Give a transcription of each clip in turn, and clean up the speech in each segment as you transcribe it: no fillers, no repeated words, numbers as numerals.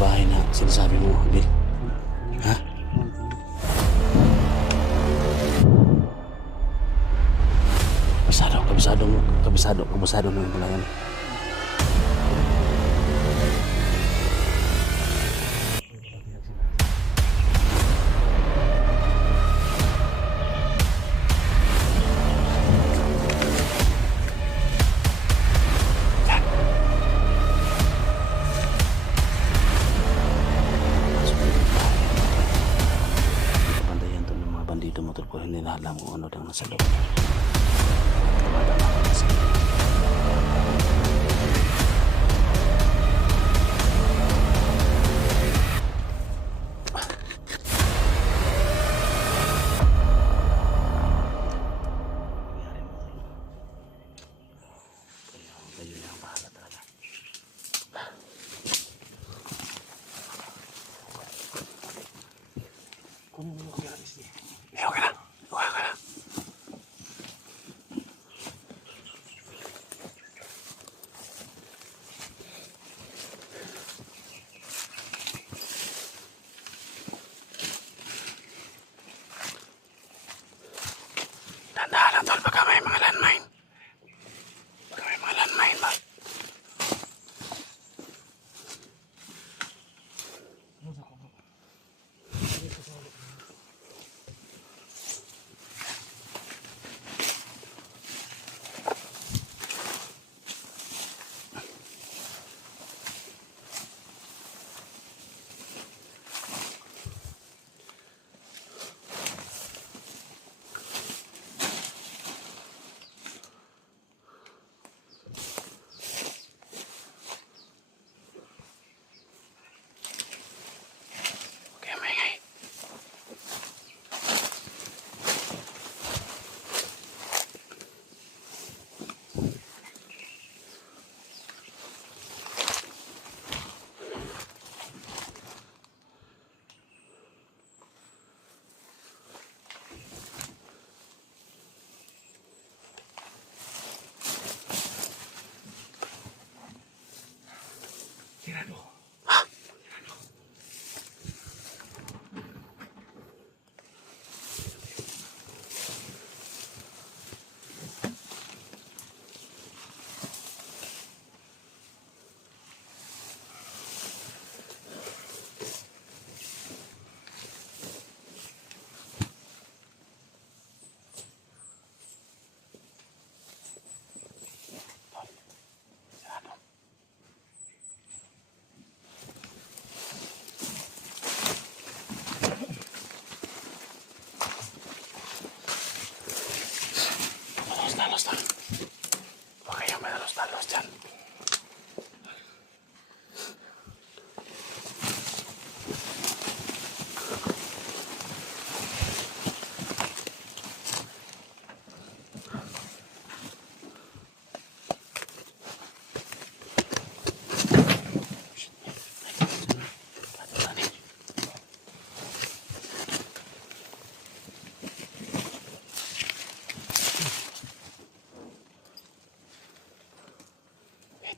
bahay na sinasabi mo, Bill? Ha? Kabisado na pala yan. Bandito motor ko, hindi na alam kung ano lang nasa loob. Kabadama ko kasi. Kayo na ang bahala talaga. Kunin mo kaya isi. Okay na. Okay na. Dahan-dahan lang, tol. Baka may mga landmine. Baka may mga landmine ba? Tirado. Ha? Tirado. Talos. Huwag kayong madalos-dalos dyan.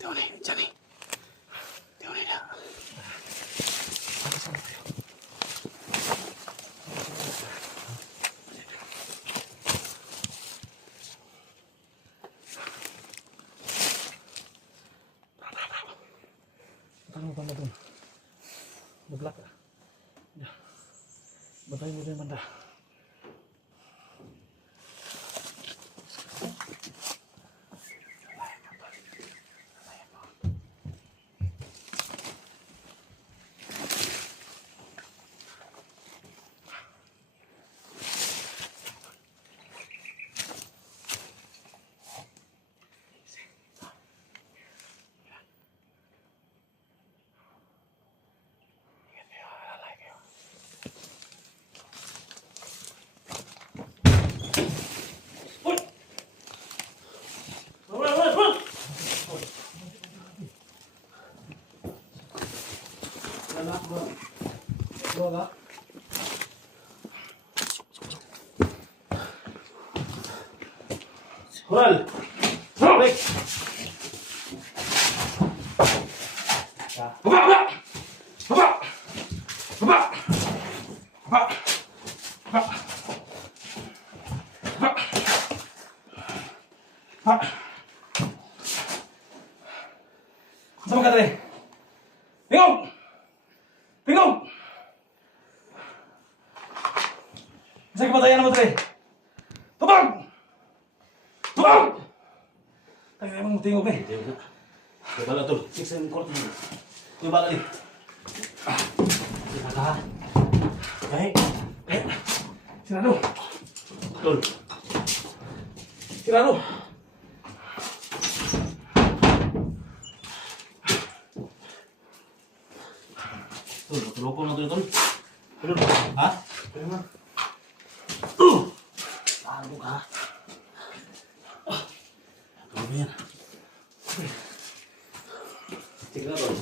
Diyan eh. Na. Tama dun. Maglak ka. Batay mo din banda. Coral! Break! Baba! Tingog! Tingog! Sa kapatayan naman tayo. Tubag! Tubag! Tayo naman tingog eh. Kuya bala tol. Siksa yung korte. Kuya bala eh. Naka. Kahit. Sirado. Tol. Sirado. Tol, matulog na tol. Tol. Ha? Ano ka? Ano ba yan? Sige na tol.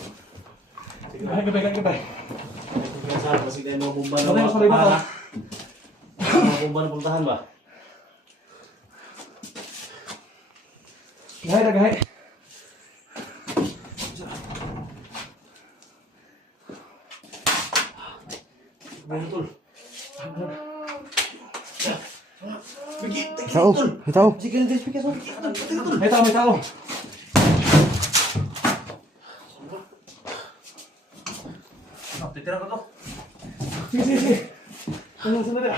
Gabay. Saan? Kasi tayo mga bomba na Matay, mas malay mo to. mga bomba na puntahan ba? Gahay. Ano tol? May tao. Sige na guys, pikas mo. May tao. Titira ko to. Sige. Ano sunod ya?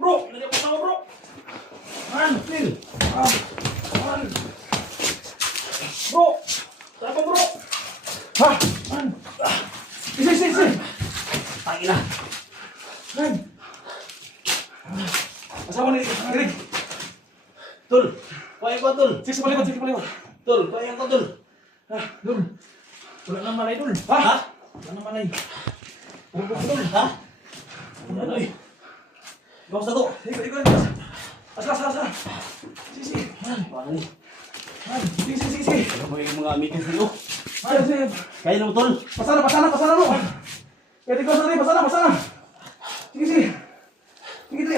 Bro, nandiyan ko sama bro. Man, Phil. Man. Bro, tama bro. Ha? Man. Sige. Tangina. Man. Kasama ni Greg. Tol, kaya ko tol. Sige sa palikod. Tol, kaya ko tol. Dul. Wala nang malay dul. Ha? Wala nang malay. Tol, ha? Ano eh? Gawas na to. Ikot. Asa. Sige. Man. Ano eh? Man. Sige. Ano mo yung mga amigas dito? Man, sige. Kaya naman tol. Pasana lo. Kaya di ko pasana. Sige. Sige.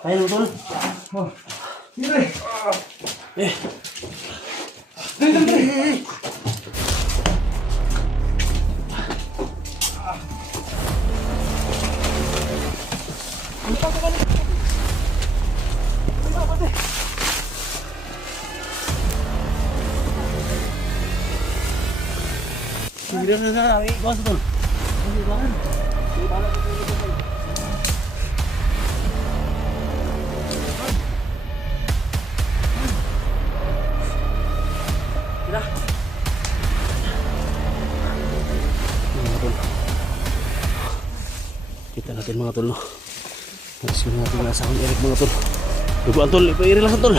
Kaya naman tol. Oh. Sige. Eh. Dali. Sige na. Gawas na tol. Kita natin mga tol, no? Rescue natin ang asawang Eric mga tol. Duguan tol, ipairi lang tol.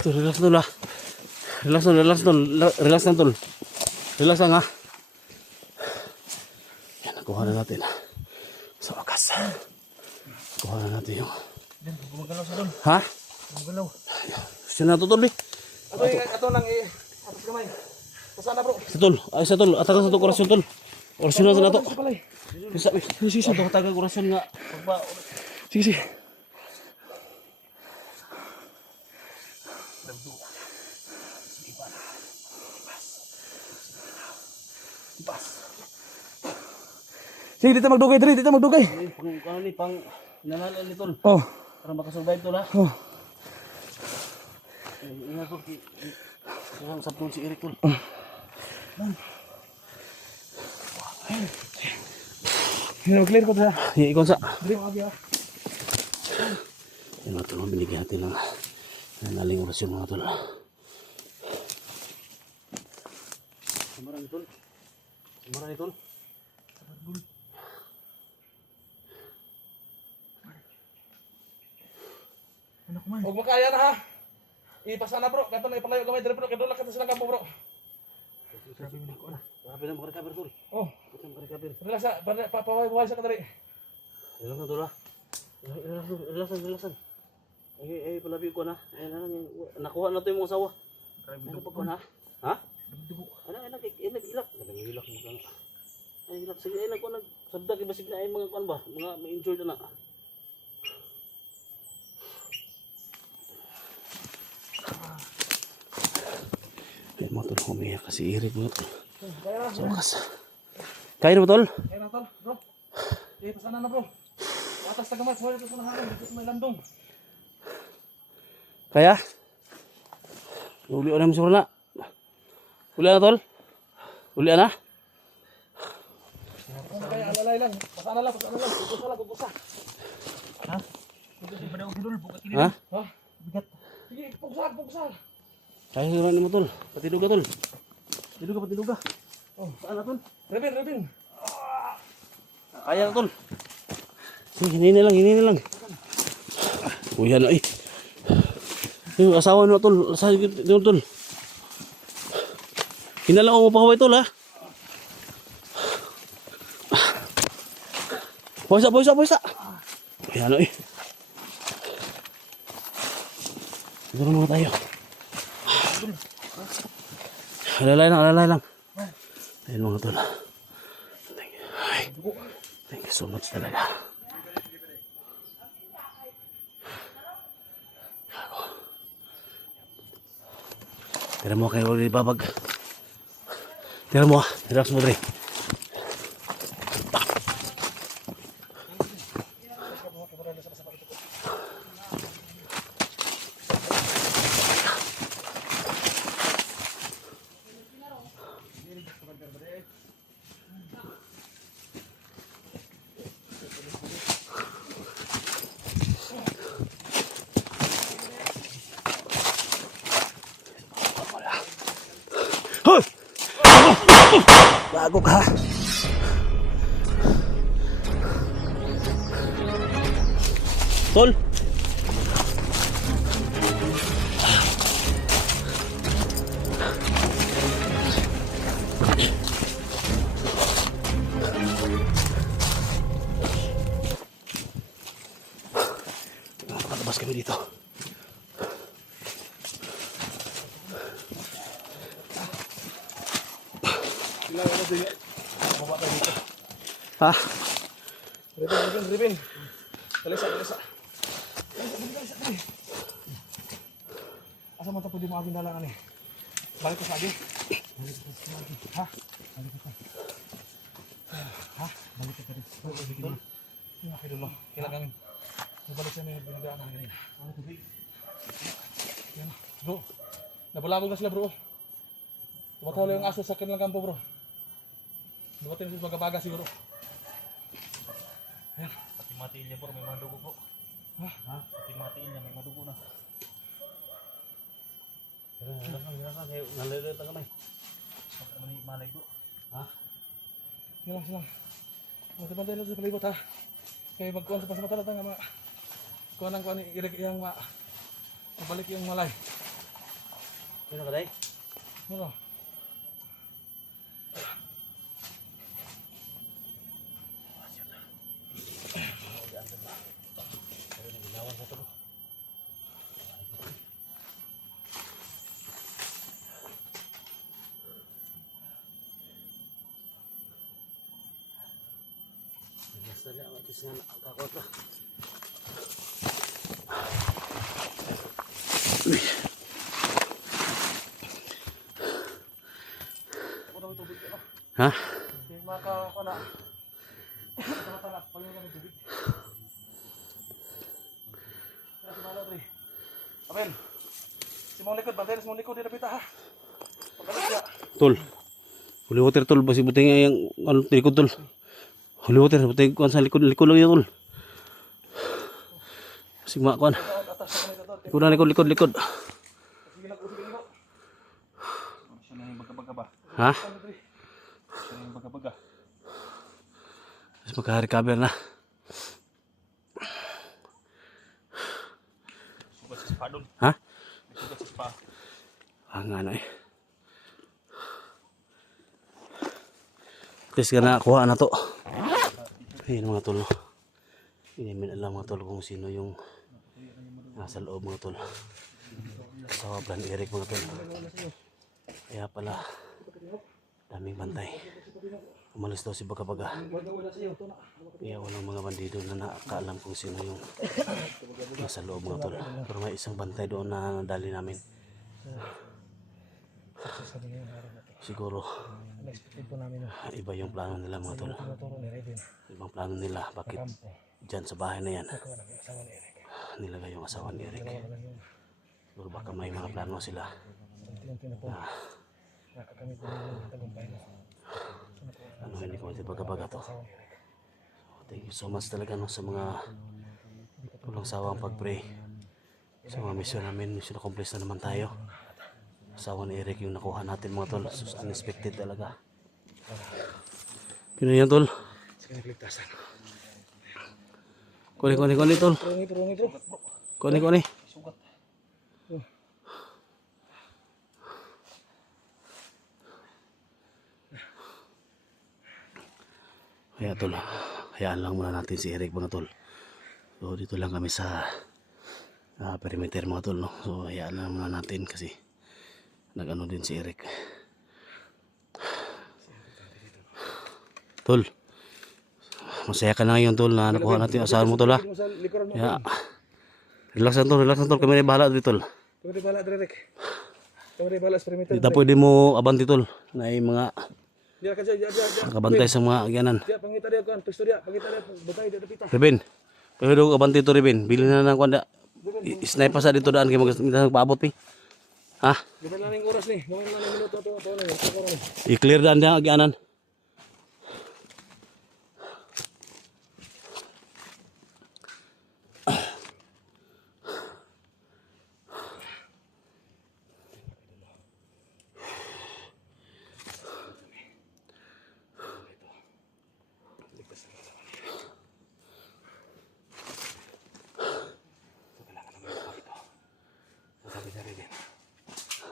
Tol, relax tol ha. Relax lang tol. Relax lang ha. Yan, nakuha na natin. Sa wakas. Kuha na natin yung... Gumagalaw sa dul. Ha? Gumagalaw. Siya na to tol eh. Ato nang ato kamay. Pasana bro. Sa tol. Atakan sa to kurasyon tol. Orasyon na sa nato. Sige. Bisa. Ito kataga kurasyon nga. Sige. Sige, dito magdugay. Pang nanalo ni tol. Oh. Para makasurvive tol ha. Oh. Ingat tol. Ang sapong si Eric tol. Clear ko ta. Ikon sa. Dili mo abi ah. Yan mga tol. Binigyan natin ng nanaling orasyon mga tol. Samaran ni tol. Huwag makaya na ha. Ipasana bro. Kato na ipalayo gamay diri bro. Kadula ka silang kampo bro. Grabe na makarecover tol. Oh. Grabe na makarecover. Relax ha. Papawahay sa kadali. Relax na tol ha. Relaxan. Ay, palabi ko na. Ay, nakuha na to yung mga asawa. Ano pa ko na? Ha? Ano, nag-ilak. Nag-ilak mo ka nga. Ay, ilak. Sige, ay, nagsabda kay basig na ay mga kuan ba? Mga ma-injured na. Umiyak kasi Eric mga tol. Kaya na. Sa wakas. Kaya na ba tol? Kaya na tol, bro. Pasana na bro. Atas na gamay, suwari ito sa nahangan. Dito sa may landong. Kaya? Uli na masura na. Uli na tol? Uli na? Kaya alalay lang. Pasana lang. Kukusa lang, kukusa. Ha? Ha? Bigat. Sige, pugsa. Kaya na mo tol. Patidog ka tol. Patidog ka. Oh, saan na tol? Rebin. Kaya na tol. Sige, hinini lang. Uy, ano eh. Yung asawa na tol. Saan yun tol? Hinalang ako pa tol ha. Puwisa. Uy, ano eh. Siguro mga tayo. Alalay lang. Ayun mga tol. Thank you so much talaga. Tira mo kayo ulit babag. Tira mo. Relax mo dre. Hoy! Bago ka. Tol. Makalabas kami dito. Ha? Rebin. Kalisa. Asa man ito pwede mo aging dalangan eh. Balik ko sa agi. Ha? Balik ko pa rin. Okay, dulo. Kailangan balik sa mga binagdaan namin. Yan. Bro. Nabalabog na sila bro. Tumatawala yung aso sa kanilang kampo bro. Dumating sa baga-baga siguro. Ayan. Pati matiin niya bro, may madugo po. Ha? Pati matiin niya, may madugo na. Nalilita kami. Malay ko. Ha? Silang. Matapantay lang sa palibot ha. Kaya magkuhan sa pasamatalat nga kuhan ang kuhan irig yung mabalik yung malay. Sino ka day? Ano? Basta lang, atis nga kakota. Ha? Hindi makakuha na. Matalat, pagyung kami tubig. Kaya si Malo, Dre. Abel, si mong likod, bantay na si mong likod, dinapita ha. Pagkalit siya. Tol. Holy water tol, basi buti nga yung ano, likod tol. Holy water, buti kuan sa likod lang yun tol. Sigma kuan. Likod. Sige lang, usig nito. Siya na yung baga-baga ba? Ha? Siya na yung baga-baga. Mas magka-recover na. Sugat sa spa doon. Ha? Sugat sa spa. Ang ano eh. Tes ka na, kuha na to. Ayun mga tol. Hindi min alam mga tol kung sino yung nasa loob mga tol. Kasawa Plan Eric mga tol. Kaya pala daming bantay. Umalis daw si Baga-Baga. Kaya walang mga bandido na nakakaalam kung sino yung nasa loob mga tol. Pero may isang bantay doon na nadali namin. Success kami ngayong araw na to. Siguro Unexpected po namin yung iba yung plano nila mga tol. tinuturo ni Raven. Ibang plano nila. Bakit Kampo. dyan sa bahay na yan Nakuha lang yung asawa ni Eric. nilagay yung asawa ni Eric? Dalawa naman yung Siguro baka may mga plano sila. unti-unti na po. Nakakamit na yung tagumpay na. Ano, hindi ko baga-baga to. Asawa ni Eric. Thank you so much talaga no, sa mga walang sawang pag-pray. Sa mga mission namin, mission accomplished na naman tayo. Asawa ni Eric yung nakuha natin mga tol. So, unexpected talaga. Yun yan tol. Sige, nagligtasan. Kuni tol. Turungi bro. Kuni. Sugat. Kaya tol, hayaan lang muna natin si Eric mga tol. So dito lang kami sa perimeter mga tol no. So hayaan lang muna natin kasi nag-ano din si Eric. Tol, masaya ka na ngayon tol na nakuha natin yung asahan mo tol ha. Sa likuran mo. Yeah. Relax lang tol, kami na bahala dito tol. Kami rin bala, Derek. Kami rin bala sa perimeter. Hindi pwede mo abanti tol na yung mga Diya ka diya. nakabantay sa mga agyanan. Diya, pangita diya kuan, pisto diya, pangita diya, bagay diya dapita. Reben, pero abanti to Reben, bilhin na ng kwanda. Sniper sa dito daan kayo magpaabot pi. Ha? Gaban na ning oras ni, gaban na ning minuto to na. I-clear daan niya agyanan.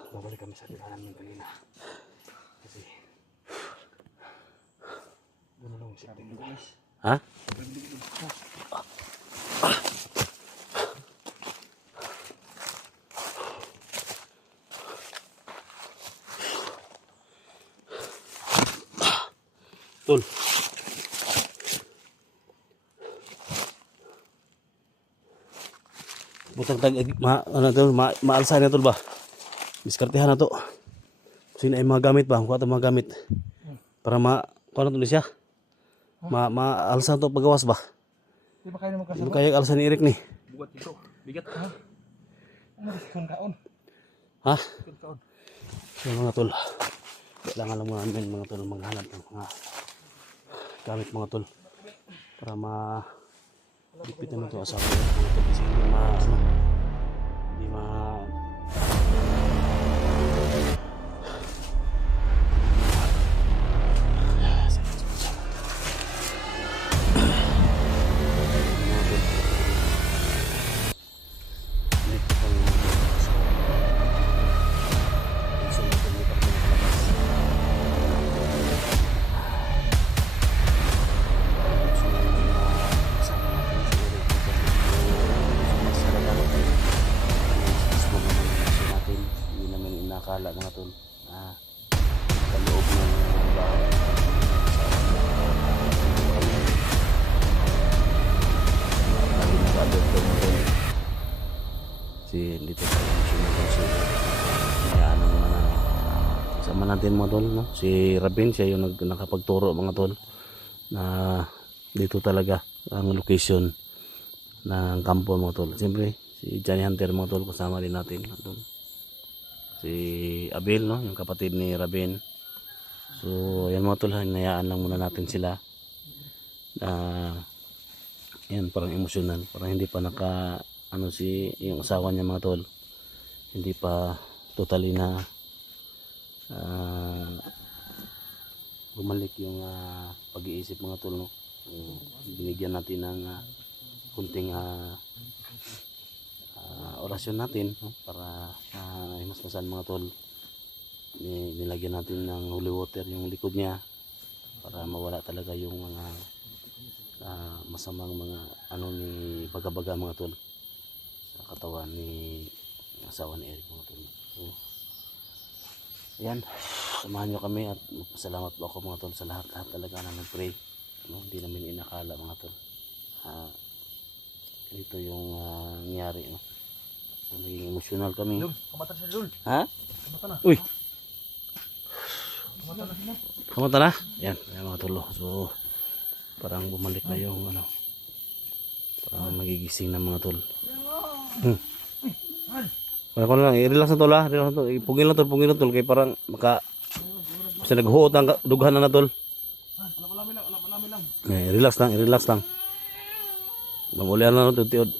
Babalik kami sa tirahan ng kanina. Kasi gano'n siya. Ha? Tol. Butang tag ano tol, maalsa na tol ba? Diskartehan na to. Sino ay mga gamit ba? Kuha ito mga gamit. Para kuha na to siya. Maalsa to pagawas ba? Di ba kayo naman Hindi kasama? ba kaya alsa ni Eric ni? Bugat ito. Bigat ha. Ano ba kaon? Ha? Kaon. So mga tol. Kailangan lang muna namin mga tol maghanap ng mga gamit mga tol. Para dipit naman ito asawa niya mga tol. Kasi hindi akala mga tol kaloob ng bahay si dito sa kaya sama natin mga tol no? Si Rabin siya yung nakapagturo mga tol na dito talaga ang location ng kampo mga tol. Siyempre si Johnny Hunter mga tol kasama din natin doon. Si Abel no, yung kapatid ni Rabin. So yan mga tol, hinayaan lang muna natin sila na yan parang emosyonal, parang hindi pa yung asawa niya mga tol, hindi pa totally na bumalik yung pag-iisip mga tol no. Binigyan natin ng kunting orasyon natin no? Para himasmasan mga tol. Nilagyan natin ng holy water yung likod niya para mawala talaga yung mga masamang mga ni baga-baga mga tol sa katawan ni asawa ni Eric mga tol. So, ayan, samahan nyo kami at magpasalamat po ako mga tol sa lahat-lahat talaga na nag-pray no? Hindi namin inakala mga tol ito yung nangyari no? So, naging emosyonal kami. Kamata siya Dul. Ha? Kamata na. Uy, Kamata na? Yan, yan mga tol. So, parang bumalik na yung ano. Parang nagigising na mga tol. Parang ko na lang, i-relax na tol ha. Relax na tol. Pugin lang tol. Kaya parang kasi naghuot ang dughan na tol. Relax lang. Mamulian lang ito, tiod.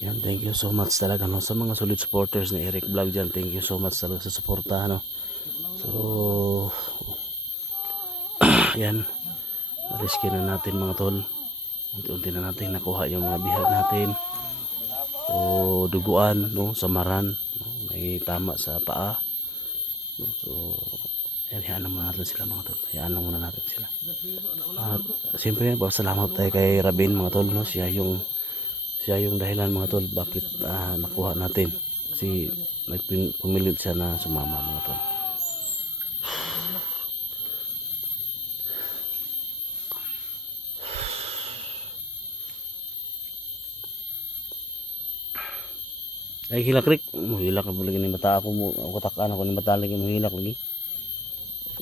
Yan, thank you so much talaga no sa mga solid supporters ni Eric Vlog dyan. Thank you so much talaga sa suporta no. So yan, rescue na natin mga tol. Unti-unti na natin nakuha yung mga bihag natin. So duguan no, samaran no? May tama sa paa no? So yan, hayaan lang muna natin sila mga tol. Hayaan lang muna natin sila. At siyempre salamat tayo kay Rabin mga tol no? Siya yung dahilan mga tol bakit nakuha natin, kasi pumilit siya na sumama mga tol. Ay hilak rik, hilak na lagi ni mata ako mo, katakan ako ni mata lagi mo hilak lagi.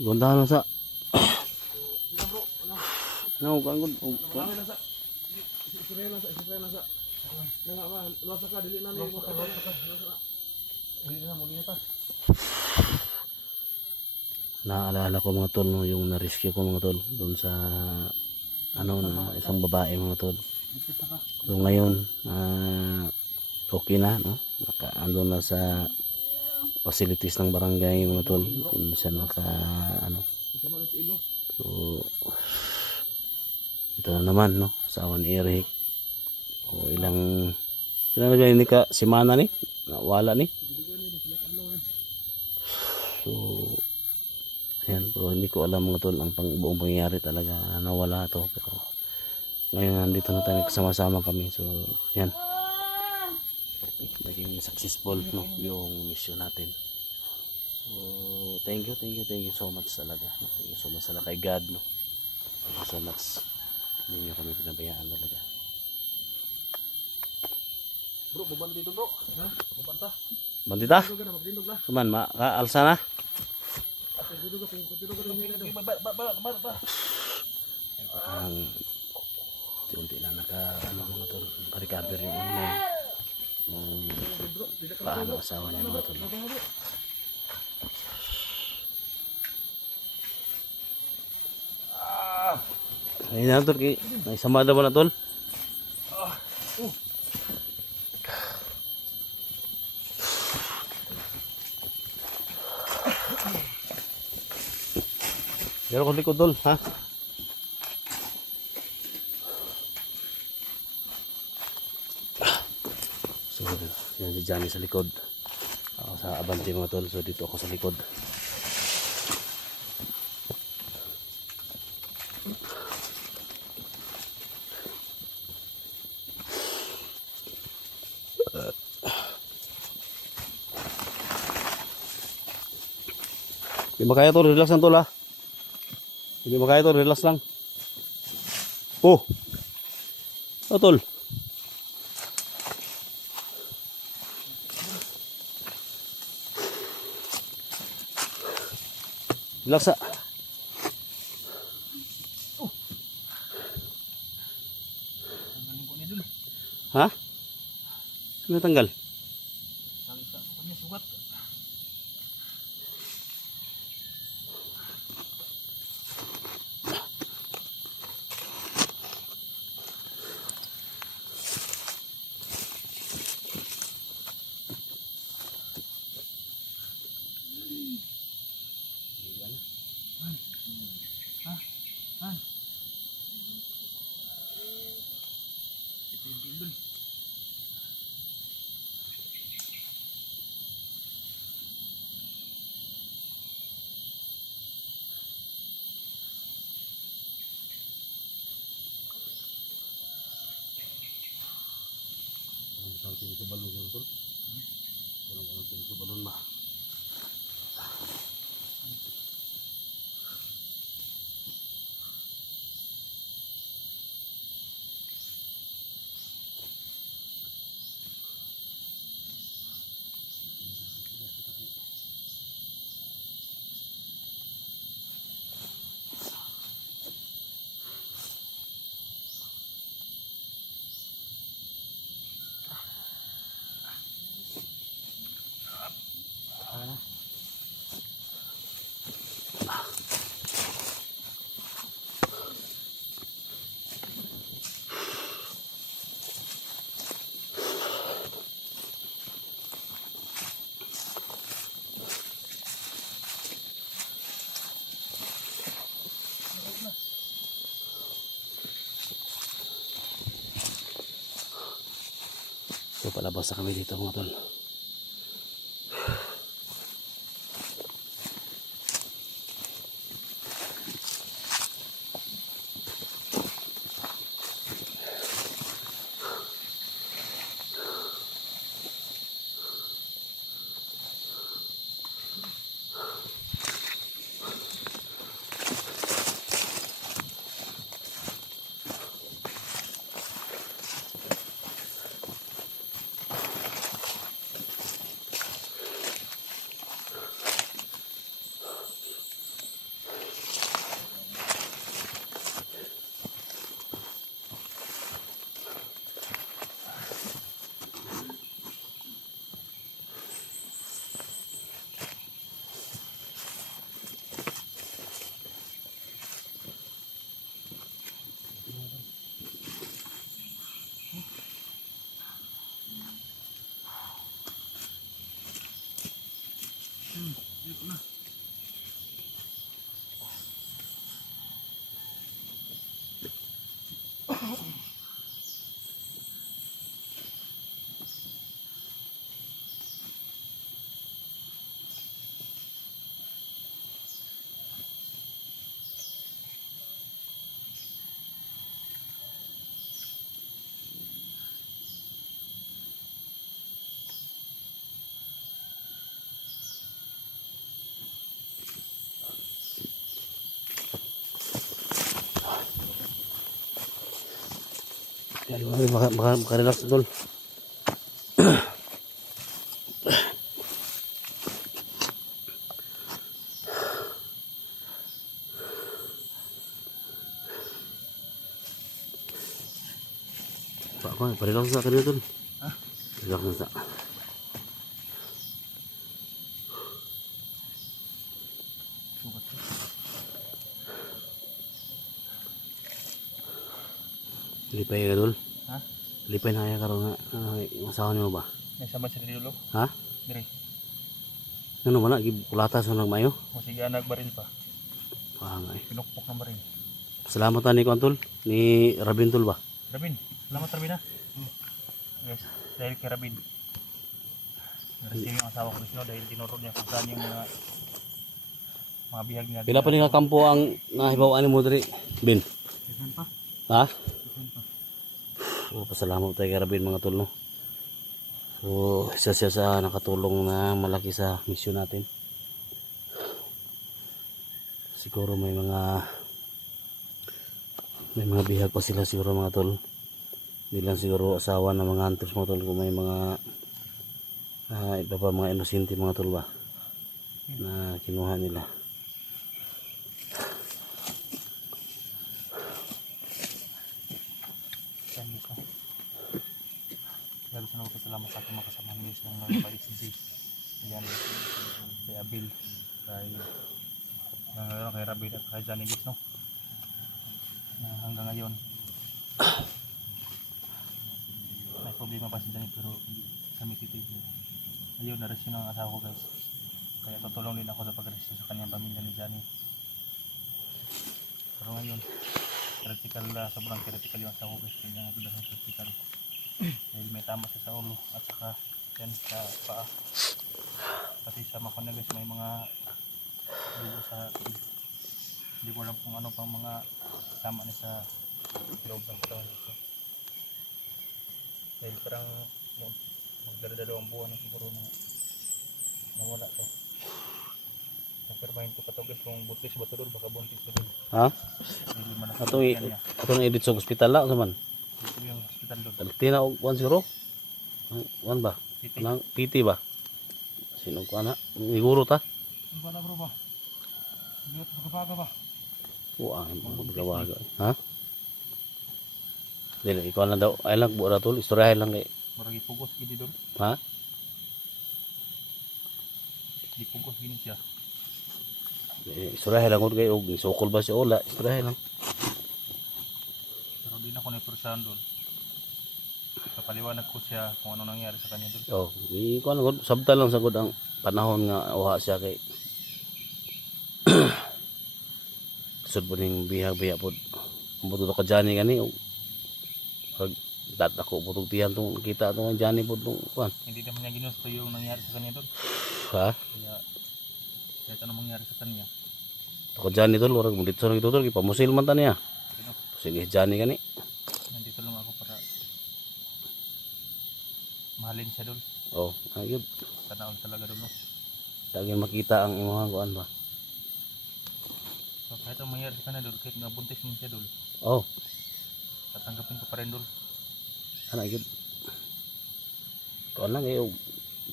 Gundahan lang sa. Ano kang gud? Naalala ko mga tol no, yung na-rescue ko mga tol doon sa ano na isang babae mga tol. So ngayon okay na no, ando na sa facilities ng barangay mga tol, kung siya naka ano. So ito na naman no, asawa ni Eric. O ilang ni ka simana ni nawala ni. So ayan, pero hindi ko alam mga tol ang buong pangyayari talaga na nawala to, pero ngayon nandito na tayo, kasama-sama kami. So yan, naging successful no yung mission natin. So thank you so much talaga no? Thank you so much talaga kay God no. Thank you so much, hindi nyo kami pinabayaan talaga. Bro, buban dito bro. Ha? Bubanta. Bandita? Kuman, makaalsa na? Ang unti na ano mga tol, naka-recover yung ano yung paano asawa niya mga tol. Ayun na tol, naisama daw na tol. Pero ko likod tol, ha? So, yan si Johnny sa likod. Ako sa abante mga tol, so dito ako sa likod. Hindi makaya tol, relax lang tol ha. Hindi makaya tol, relax lang. Oh! Oh tol. Relax ha. Ha? Sino tanggal? So palabas na kami dito mga tol. Yan, maka-relax tol. Pa-relax na kanina tol. Ha? Relax na sa. Sukat ko. Lipay ka tol. Ha? Lipay na kaya karon nga yung asawa niyo ba? May samad sa dilo. Ha? Dire. Ano man na gibulatas mo nang mayo? O sige anak baril pa. Pangay. Pinukpok ng baril. Salamat ni Kuan tol, ni Rabin tol ba? Rabin. Salamat Rabin ha. Yes. Dahil kay Rabin. Nareceive yung asawa ko no dahil tinuro niya kung saan yung mga bihag niya. Pila pa ni nga kampo ang nahibaw-an mo diri, Bin? Isan pa. Ha? Isan pa. So, pasalamat tayo kay Rabin mga tol no. So, isa siya sa nakatulong na malaki sa misyon natin. Siguro may mga bihag pa sila siguro mga tol. Hindi lang siguro asawa ng mga hunters mga tol, kung may mga iba pa mga inosente mga tol ba na kinuha nila. Lalo sa nagpasalamat sa aking mga kasamahan Diyos ng mga pa-exist. Ayan, kay Abil, kay Rabin at kay Johnny Gis, no? Na hanggang ngayon, may problema pa si Johnny pero hindi kami titigil. Ayun, na-rescue ng asawa ko guys. Kaya tutulong din ako sa pag-rescue sa kanyang pamilya ni Johnny. Pero ngayon, sobrang critical yung asawa ko guys. Kaya nga ito dahil sa hospital. Dahil may tama siya sa ulo at saka yan sa paa. Pati sa makon na guys may mga dugo sa tiil. Hindi ko alam kung ano pang mga tama niya sa loob ng katawan nito. Dahil parang magdala-dalawang buwan na siguro na nawala to. Confirmahin ko pa to guys kung buntis ba to doon, baka buntis to doon. Ha? Hindi man Atong edit sa ospital la man. ito yung hospital doon. Tina og 10. Wan ba? Titi. Nang PT ba? Sino ko ana? Siguro ta. Ano ba na bro ba? Hindi ito magkabaga ba? Wa ang gawaga. Ha? Dili ikaw lang daw. Ay lang buora tol, istoryahan lang kay. Maragi pugos gini doon. Ha? Di pugos gini siya. Istoryahan lang gud kay og sukol ba si Ola, istoryahan lang. Pero di na ko na-pursahan doon. Kapaliwanag ko siya kung ano nangyari sa kanya doon. Oh, ikaw lang gud sabta lang sa gud ang panahon nga uha siya kay. Sud po ning bihag-biya po. Kung buto ka Johnny gani og Dat ako putog tiyan tong kita tong Johnny po tong kuan. Hindi naman niya ginusto yung nangyari sa kanya doon. Ha? Kaya kahit anong mangyari sa kanya. Ako Johnny tol, warag mo dito sa nagtutol, ipamusil man ta niya. Sino? Sige Johnny kani. Nandito lang ako para mahalin siya doon. Oh, ayun. Tanaon talaga doon. No? Lagi makita ang imong kuan ba. So kahit anong mangyari sa kanya doon, kahit nabuntis mo siya doon, Oh, tatanggapin ko pa rin doon. ana gyud. Kuan lang kayo.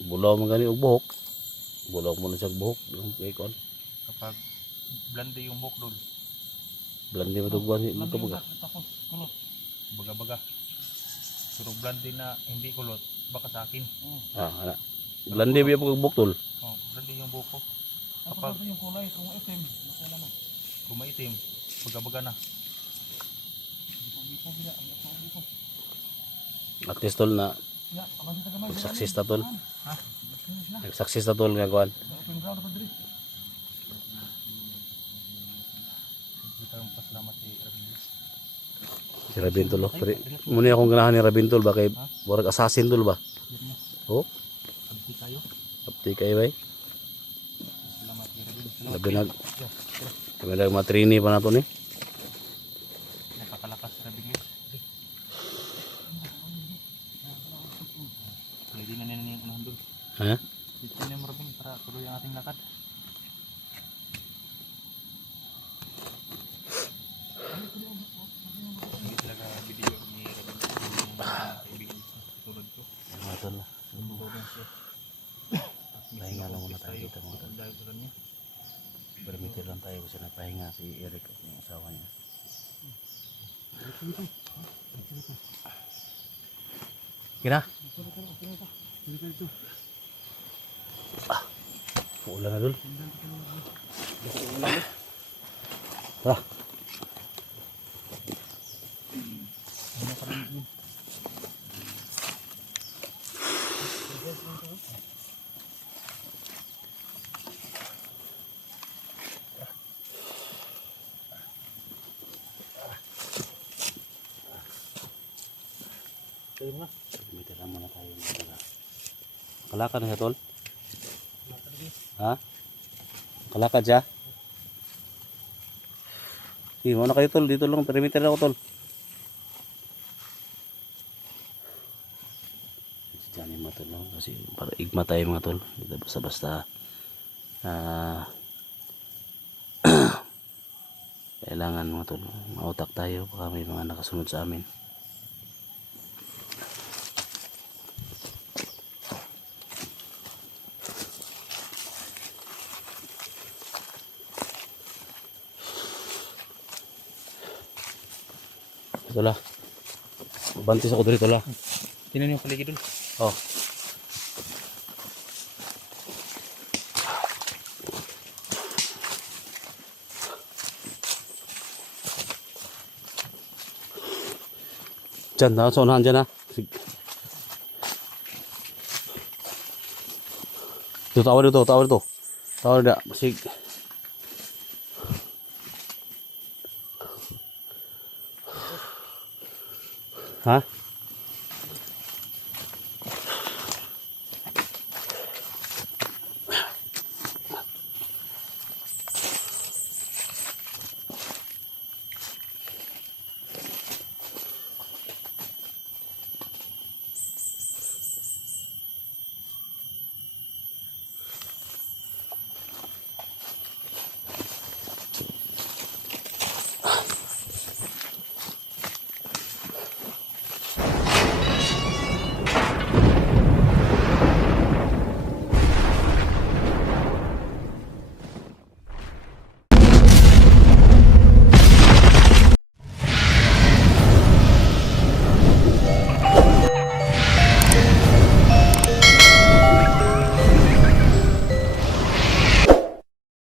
Bulaw man gani og buhok. Bulaw mo na sa buhok, kay kuan. Kapag blande yung buhok doon, Blandi mo dugwan ni kabuga. tapos kulot. Baga-baga. Pero blande na hindi kulot, baka sa akin. Ah, ana. Blandi biya pag buhok tol. Oh, blande yung buhok ko. Kapag yung kulay, kung itim, masala na. Kung maitim, baga-baga na. At least tol na Ya, abang kita gamay. success ta tol. Ha? Success ta tol nga kuan. Open ground pa diri. Kita ang pasalamat si Rabin. Si Rabin tol. Muna akong ganahan ni Rabin tol ba kay warag assassin tol ba? Oh, Abdi kayo. apti kay bay. Salamat si Rabin. Labi nag kami nag matrini pa nato ni. Napakalakas si Rabin. Pwede na nila yung unahan doon. Ha? Dito na yung Rabin para tuloy ang ating lakad. Hindi talaga video ni Rabin. Yung kaibigan sa tulad ko. Mga tol. Tulungan siya. Pahinga lang muna tayo dito mga tol. Dahil sa kanya. Permitir lang tayo kasi nagpahinga si Eric at yung asawa niya. Kina? Ah, ulan na dul. Tara. Ayun nga. Permitir lang muna tayo mga tol. Kalakad na siya tol? Ha? Kalakad siya? Sige, muna kayo tol. Dito lang. Perimeter ako tol. Diyan yung mga tol. No? Kasi para igma tayo mga tol. Dito basta-basta. Kailangan mga tol. Mautak tayo. Baka may mga nakasunod sa amin. Ito la. Bantis ako dito la. Tinan yung paligid doon. Oh. Diyan na, so unahan dyan na. Sige. Ito, tawar dito, tawar dito. Tawar dito. Sige. Ha?